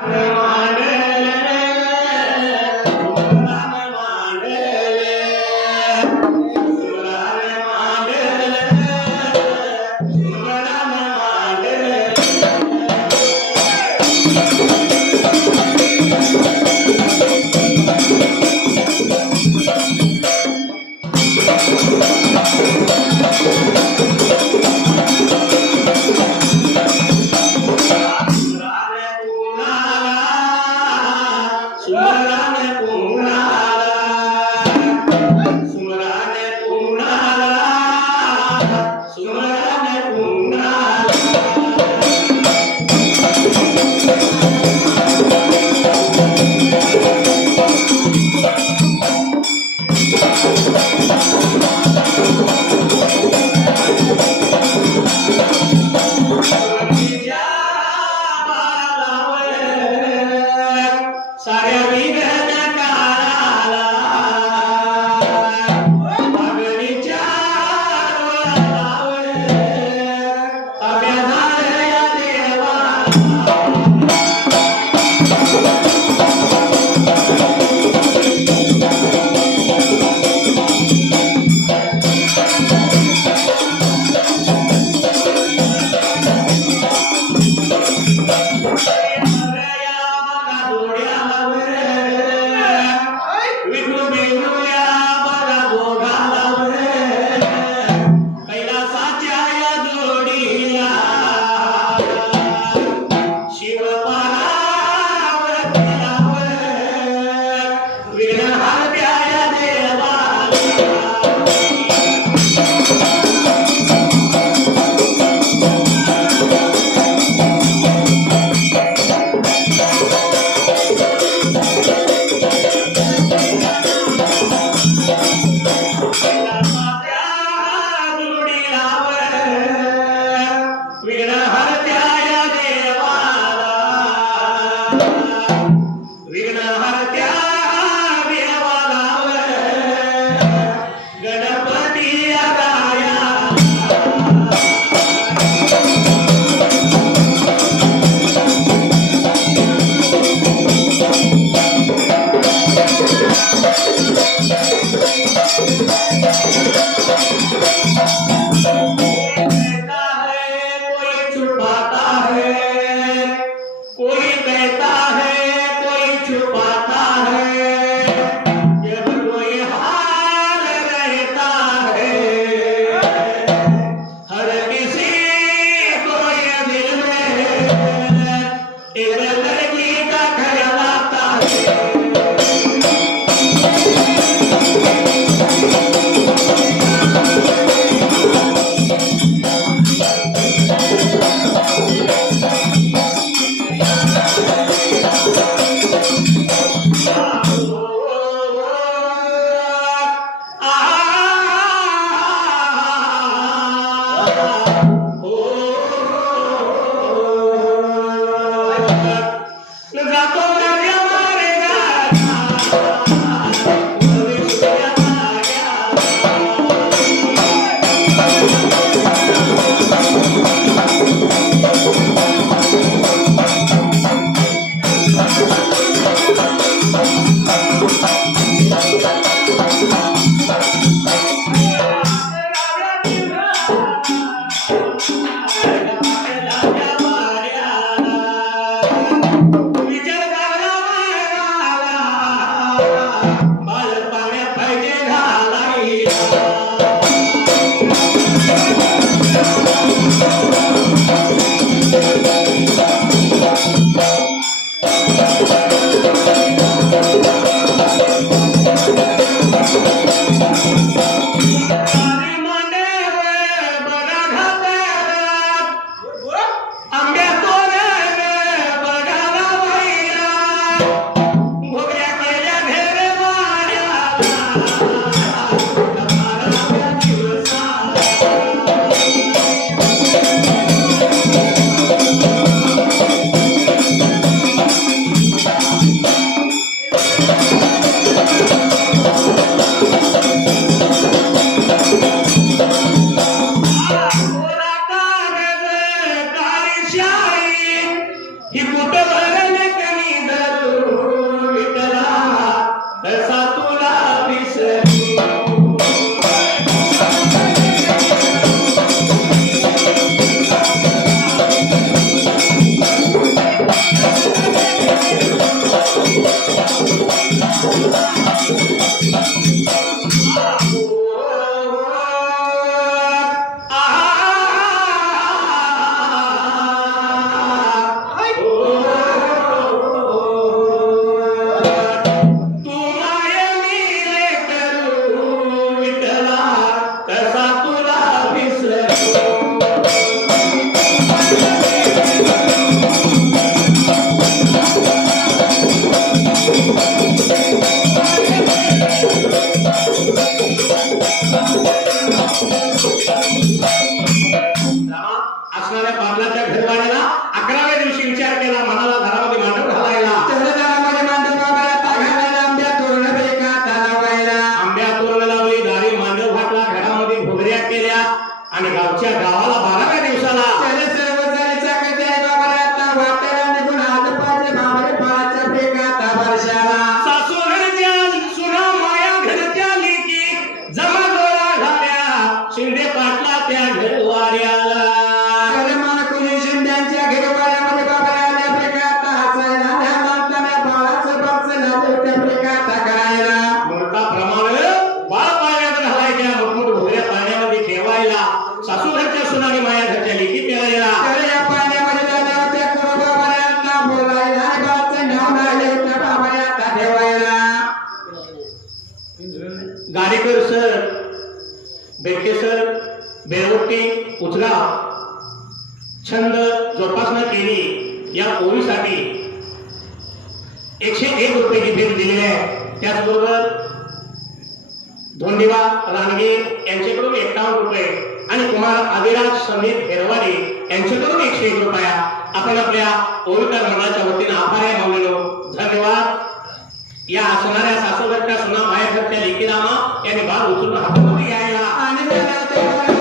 Amen. ओवीसाठी एकशे एक रुपयाची भेट दिलेली आहे त्याचबरोबर धोंडीवा रानगे यांच्याकडून एकावन्न रुपये आणि कुमार आदिराज समीर हेरवाडे यांच्याकडून एकशे एक रुपया. आपण आपल्या ओवीकर मंडळाच्या वतीने आभार आहे मानलेलो. धन्यवाद. या असणाऱ्या सासवडच्या सुना बाहेर घरच्या लेखीरामा यांनी भाग उचलून हातामध्ये यायला आणि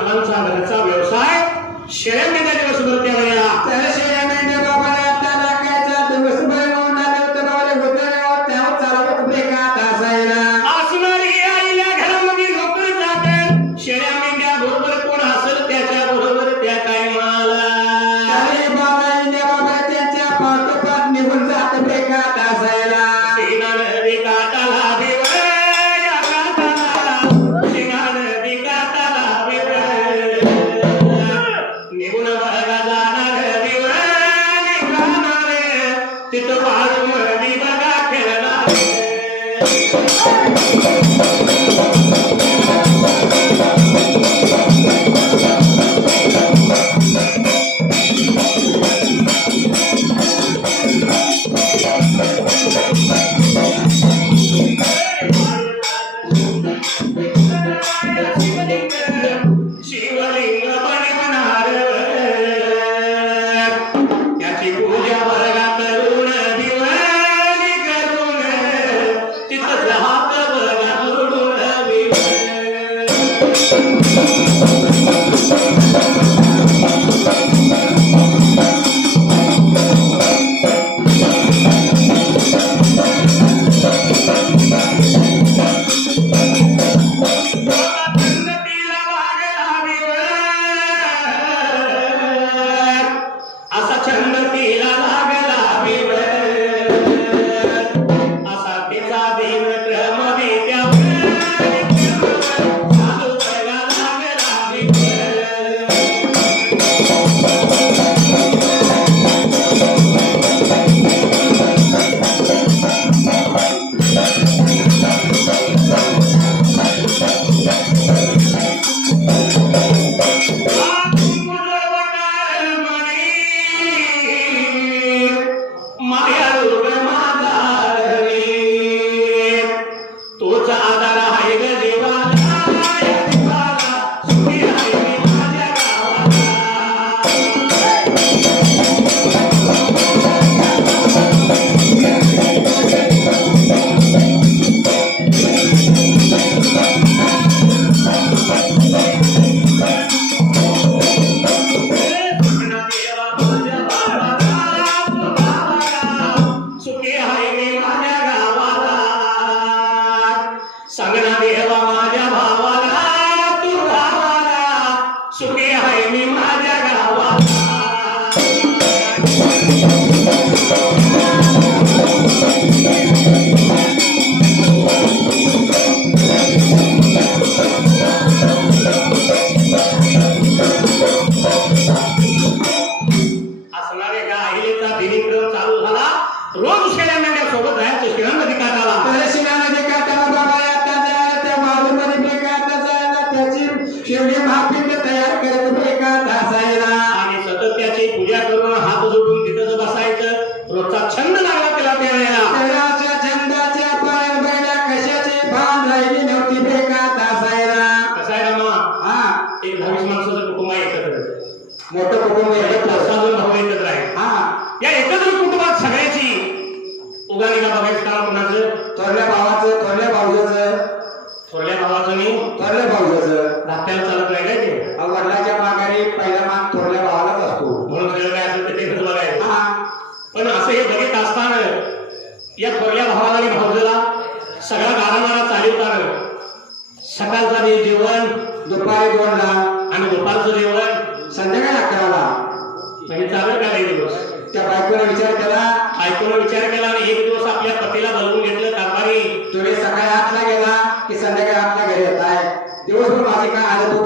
सामानचा घरचा व्यवसाय शेळ्या मेंढ्या जेव्हा सुधारत्या एक दहावीस माणसाचं कुटुंब एकत्र मोठं कुटुंब एकत्र अजून भाऊ एकत्र आहे. हा. या एकत्र कुटुंबात सगळ्याची उगारीला बघायचं का कोणाचं? थोरल्या भावाचं थोरल्या भाऊजाचं. दुपारचं जेवण संध्याकाळी अकराला. म्हणजे चालेल का नाही दिवस? त्या बायकोला विचार केला. ऐकून विचार केला आणि एक दिवस आपल्या पतीला बोलवून घेतलं कारभारी तुम्ही सकाळी आठला गेला की संध्याकाळी आठला घरी येत आहे दिवसभर माझी काय हालत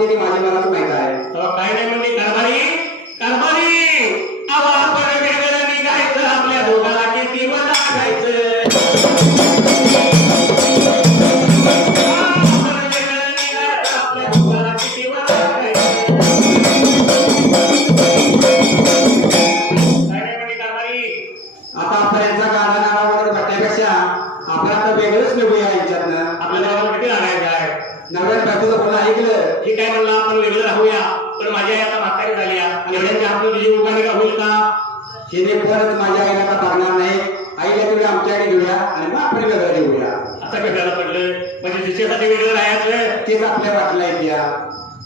घेऊया आणि मग आपण वेगळं घेऊया आता कशाला पडलं म्हणजे तिच्यासाठी वेगळं राहायचं? तेच आपल्या वाटलं आहे त्या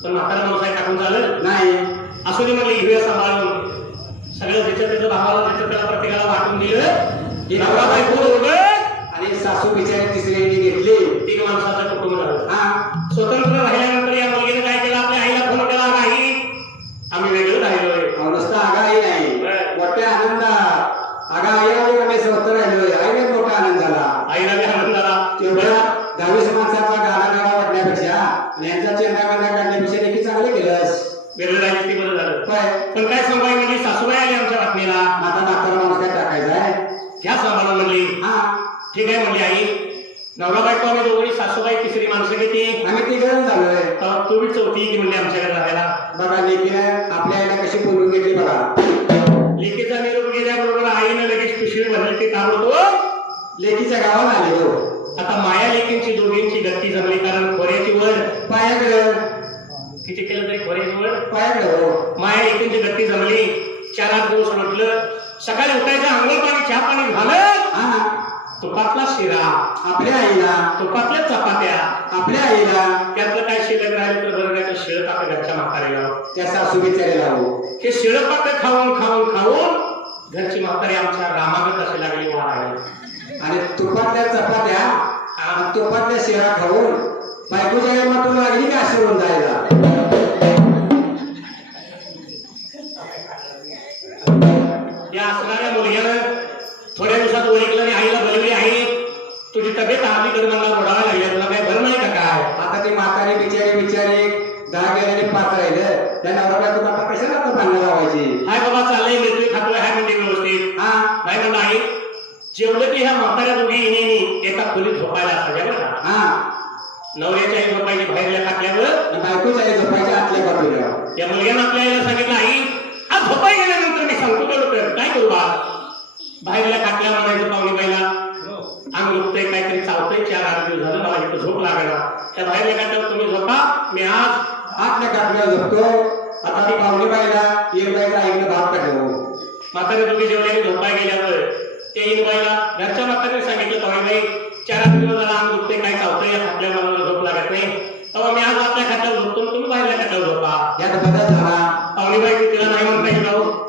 पण म्हातारा माणूस आहे टाकून चालेल नाही. असू दे म्हणलं हिव्या सांभाळून. सगळं त्याच्या त्याच्या भावाला त्याच्या त्याला प्रत्येकाला वाटून दिलं. नवरा बायको दोघं आणि सासू बिचारी तिसरी घेतली. तीन माणसाचं कुटुंब झालं. हा. स्वतंत्र राहिल्यानंतर या मुलगीने काय केलं आपल्या आईला फोन केला नाही आम्ही वेगळं राहिलोय अहो, नुसतं आगा आई नाही मोठ्या आनंदात आगा आई आली आम्ही स्वतः राहिलोय आईला मोठा आनंद झाला आईला बी आनंद झाला तेवढ्या दहावीस माणसाचा गाडा गाडा वाटण्यापेक्षा आणि यांचा चेंडा गाडा काढण्यापेक्षा देखील चांगले केलंस वेगळं राहिलं ती बरं झालं काय पण काय सांगाय म्हणजे सासूबाई आली आमच्या बातमीला आता म्हातारा माणूस काय टाकायचा आहे घ्या सांभाळून म्हणली. हा. ठीक आहे म्हणली आई. नवरा बायको आम्ही दोघी सासूबाई तिसरी माणसं किती? आम्ही ती झालोय. तेव्हा तू बी चौथी की म्हणली आमच्याकडे राहायला? बघा लेकीने आपल्या आईला कशी बोलून घेतली बघा. लेकीचा निरोप गेल्याबरोबर आईनं लगेच पिशवी भरली ते काम होतो. लेकीच्या गावाला आले हो. आता माया लेकींची दोघींची गट्टी जमली कारण खोऱ्याची वड. पायाकडं. किती केलं तरी खोऱ्याची वड? पायाकडं हो. माया लेकींची गट्टी जमली. चार आठ दिवस म्हटलं सकाळी उठायचं आंघोळ पाणी चहा पाणी हा. तुपातला शिरा आपल्या आईला. तुपातल्या चपात्या. आपल्या आईला. त्यातलं काय शिल्लक राहिलं तर बरं शिळं टाकलं घरच्या म्हातारीला त्या सासू बिचारीला हो हे शिळं पाकं खाऊन खाऊन खाऊन घरची म्हातारी आमच्या रामागत अशी लागली वाढायला. आणि तुपातल्या चपात्या आणि तुपातल्या शिरा खाऊन बायकोच्या जन्मातून लागली का होऊन जायला असणाऱ्या मुलग्यानं थोड्या दिवसात ओळखलं आणि आईला बोलवली आई तुझी तब्येत कडे मला ओढावा लागली. तुला काय बरं नाही का काय? आता ती म्हातारी बिचारी बिचारी दहा गेल्याने पाच राहिलं. त्या नवरा बायको आता कशाला आता भांडणं लावायची? हाय बाबा चाललंय मिरची खातोय हाय म्हणजे व्यवस्थित. हा. नाही म्हणलं आई जेवढं की ह्या म्हाताऱ्या दोघी हिने एका खोलीत झोपायला का? हा. नवऱ्याच्या आई झोपायची बाहेरल्या खाटल्यावर आणि बायकोच्या आई झोपायच्या आतल्या बाजूला. या मुलग्यानं आपल्या आईला सांगितलं कर काय करू बा बाहेरल्या खाटल्या म्हणायचं पाहुणे बाईला अंग दुखतंय काहीतरी चावतंय चार आठ दिवस झालं मला इथं झोप लागणार त्या बाहेरल्या खाट्यावर तुम्ही झोपा. मी आज आतल्या काटल्या झोपतो आता ती पाहुणी बाईला एक बाईला ऐकलं भात काढलं म्हातारे तुम्ही जेवल्याने झोपाय गेल्यावर. ते इन बाईला. घरच्या म्हातारे सांगितलं पाहुणे बाई चार आठ दिवस झाला अंग दुखतंय काय चावतंय या खाटल्या मला झोप लागत नाही. तेव्हा मी आज आपल्या खाट्यावर झोपतो तुम्ही बाहेरल्या खाट्यावर झोपा. यात बदल झाला. पाहुणे बाई तिला नाही म्हणता येईल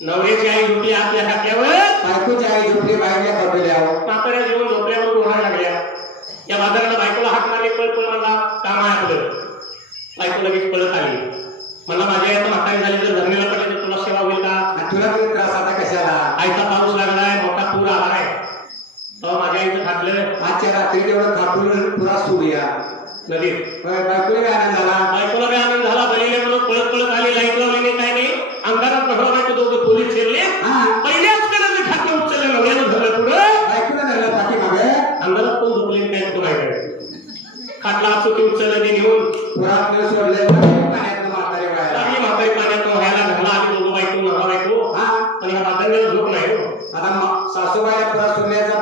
नवऱ्याची आई झोपली आपल्या खाट्यावर बायकोची आई झोपली बाहेरल्या बाजूला म्हाताऱ्या जेवण झोपल्यावर ओढायला लागल्या. या बाजाराला बायकोला हाक मारली पळ पळ म्हणला काम आहे आपलं. बायको लगेच पळत आली. मला माझ्या आता म्हातारी झाली तर धरणीला पडले तर तुला सेवा होईल का? तुला किती त्रास आता कशाला? आईचा पाऊस लागलाय मोठा पूर आलाय. तेव्हा माझ्या आईचं खातलं आजच्या रात्री तेवढं खाटून पुरा सोडूया नदीत बायकोला काय आनंद झाला. बायकोला काय आनंद बायको दोघं पोलीस शिरले? पहिल्याच कडे खातं उचललं नवऱ्यानं धरलं पुढं. बायकोला धरलं पाठीमागे. अंधारात कोण झोपले काय तुला माहिती खाटला चुकी उचललं ते घेऊन. पुरात सोडले पाण्यात म्हातारे पाण्यात व्हायला घरला आली दोघं बायको नवरा बायको. हा. पण या म्हातारीला झोप नाही हो. आता सासूबाईला पुरा सोडल्याचा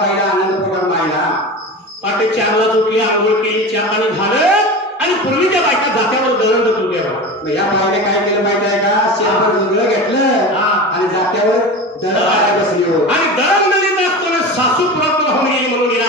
जात्यावर दळण बदलून ठेवा या पाराने काय केलं माहिती आहे का? शेतभर इंगळ घेतलं आणि जात्यावर दळण हो. आणि दळण नदीत असताना सासू पुरात होऊन गेली म्हणून हिरा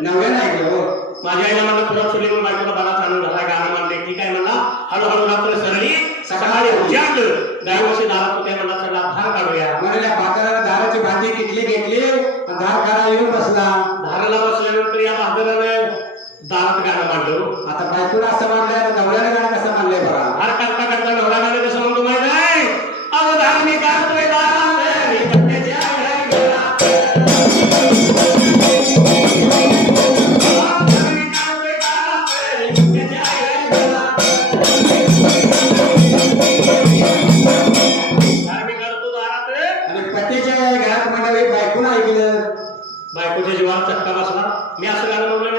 नव्या नाही हो. माझ्या आईला म्हणलं तुला चुली मग बाजूला बराच चालू झाला गाणं म्हणले. ठीक आहे मला हळूहळू रात्र सरळी सकाळी उजाडलं दहा वर्ष दारात होते मला सगळा धार काढूया. म्हणाल्या बाजाराला दाराची भाजी घेतली? घेतली धार काढा येऊन बसला. धाराला बसल्यानंतर या बाजाराने दारात गाणं मांडलो हो. आता बायकोला असं मांडलं नवऱ्याला गाणं कसं मांडलंय बरा? धार काढता करता नवऱ्या गाणं कसं बायकोच्या जीवावर चक्का बसला. मी असं गाणं म्हणलं